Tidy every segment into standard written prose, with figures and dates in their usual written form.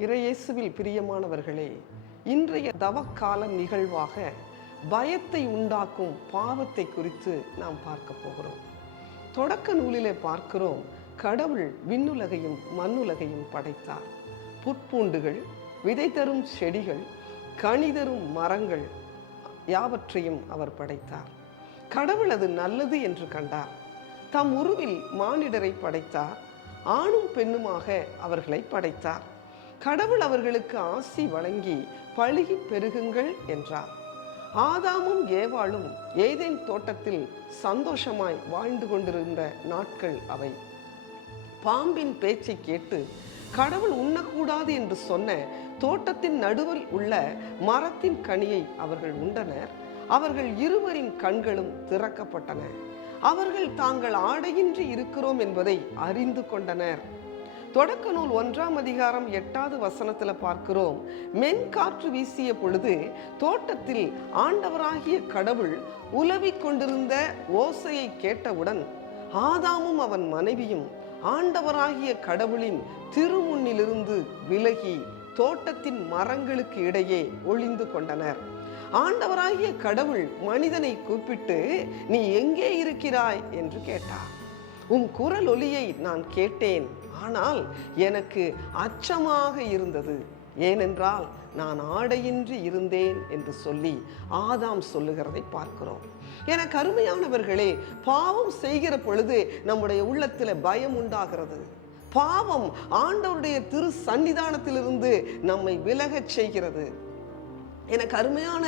இறையேசுவில் பிரியமானவர்களே, இன்றைய தவக்கால நிகழ்வாக பயத்தை உண்டாக்கும் பாவத்தை குறித்து நாம் பார்க்க போகிறோம். தொடக்க நூலிலே பார்க்கிறோம், கடவுள் விண்ணுலகையும் மண்ணுலகையும் படைத்தார். புற்பூண்டுகள், விதை தரும் செடிகள், கனி தரும் மரங்கள் யாவற்றையும் அவர் படைத்தார். கடவுள் அது நல்லது என்று கண்டார். தம் உருவில் மானிடரை படைத்தார். ஆணும் பெண்ணுமாக அவர்களை படைத்தார். கடவுள் அவர்களுக்கு ஆசி வழங்கி பழுகி பெருகுங்கள் என்றார். ஆதாமும் ஏவாளும் ஏதேன் தோட்டத்தில் சந்தோஷமாய் வாழ்ந்து கொண்டிருந்த நாட்கள் அவை. பாம்பின் பேச்சை கேட்டு கடவுள் உண்ணக்கூடாது என்று சொன்ன தோட்டத்தின் நடுவில் உள்ள மரத்தின் கனியை அவர்கள் உண்டனர். அவர்கள் இருவரின் கண்களும் திறக்கப்பட்டன. அவர்கள் தாங்கள் ஆடையின்றி இருக்கிறோம் என்பதை அறிந்து கொண்டனர். தொடக்க நூல் 1ஆம் அதிகாரம் 8வது வசனத்துல பார்க்கிறோம், மென்காற்று வீசிய பொழுது தோட்டத்தில் ஆண்டவராகிய கடவுள் உலவிக் கொண்டிருந்த ஓசையை கேட்டவுடன் ஆதாமும் அவன் மனைவியும் ஆண்டவராகிய கடவுளின் திருமுன்னிலிருந்து விலகி தோட்டத்தின் மரங்களுக்கு இடையே ஒளிந்து கொண்டனர். ஆண்டவராகிய கடவுள் மனிதனை கூப்பிட்டு, நீ எங்கே இருக்கிறாய் என்று கேட்டார். உன் குரல் ஒலியை நான் கேட்டேன், ஆனால் எனக்கு அச்சமாக இருந்தது, ஏனென்றால் நான் ஆடையின்றி இருந்தேன் என்று சொல்லி ஆதாம் சொல்லுகிறதை பார்க்கிறோம். எனக்கு அருமையானவர்களே, பாவம் செய்கிற பொழுது நம்முடைய உள்ளத்தில் பயம் உண்டாகிறது. பாவம் ஆண்டவருடைய திரு சன்னிதானத்திலிருந்து நம்மை விலகச் செய்கிறது. எனக்கு அருமையான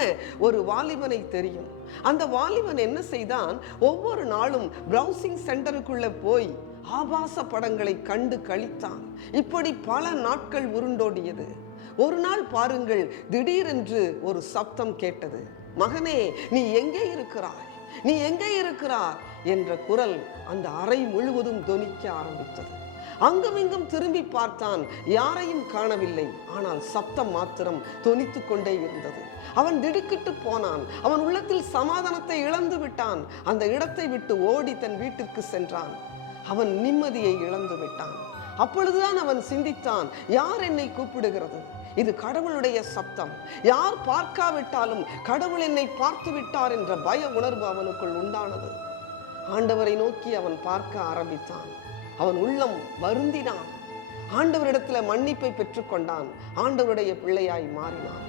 ஒரு வாலிபனை தெரியும். அந்த வாலிபன் என்ன செய்தான், ஒவ்வொரு நாளும் பிரவுசிங் சென்டருக்குள்ள போய் ஆபாச படங்களை கண்டு கழித்தான். இப்படி பல நாட்கள் உருண்டோடியது. ஒரு நாள் பாருங்கள், திடீரென்று ஒரு சப்தம் கேட்டது. மகனே, நீ எங்கே இருக்கிறாய், நீ எங்கே இருக்கிறாய் என்ற குரல் அந்த அறை முழுவதும் தொனிக்க ஆரம்பித்தது. அங்குமிங்கும் திரும்பி பார்த்தான், யாரையும் காணவில்லை. ஆனால் சப்தம் மாத்திரம் தொனித்து கொண்டே இருந்தது. அவன் திடுக்கிட்டு போனான். அவன் உள்ளத்தில் சமாதானத்தை இழந்து விட்டான். அந்த இடத்தை விட்டு ஓடி தன் வீட்டிற்கு சென்றான். அவன் நிம்மதியை இழந்து விட்டான். அப்பொழுதுதான் அவன் சிந்தித்தான், யார் என்னை கூப்பிடுகிறது? இது கடவுளுடைய சப்தம். யார் பார்க்காவிட்டாலும் கடவுள் என்னை பார்த்து விட்டார் என்ற பய உணர்வு அவனுக்குள் உண்டானது. ஆண்டவரை நோக்கி அவன் பார்க்க ஆரம்பித்தான். அவன் உள்ளம் வருந்தினான். ஆண்டவரிடத்துல மன்னிப்பை பெற்றுக்கொண்டான். ஆண்டவருடைய பிள்ளையாய் மாறினான்.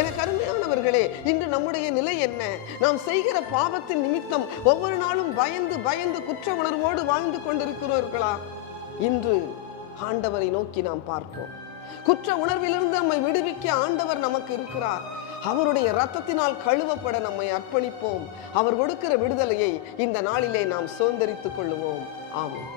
எனக்கு அருமையானவர்களே, இன்று நம்முடைய நிலை என்ன? நாம் செய்கிற பாவத்தின் நிமித்தம் ஒவ்வொரு நாளும் பயந்து பயந்து குற்ற உணர்வோடு வாழ்ந்து கொண்டிருக்கிறோர்களா? இன்று ஆண்டவரை நோக்கி நாம் பார்ப்போம். குற்ற உணர்விலிருந்து நம்மை விடுவிக்க ஆண்டவர் நமக்கு இருக்கிறார். அவருடைய இரத்தத்தினால் கழுவப்பட நம்மை அர்ப்பணிப்போம். அவர் கொடுக்கிற விடுதலையை இந்த நாளிலே நாம் சுதந்தரித்துக் கொள்ளுவோம். ஆமென்.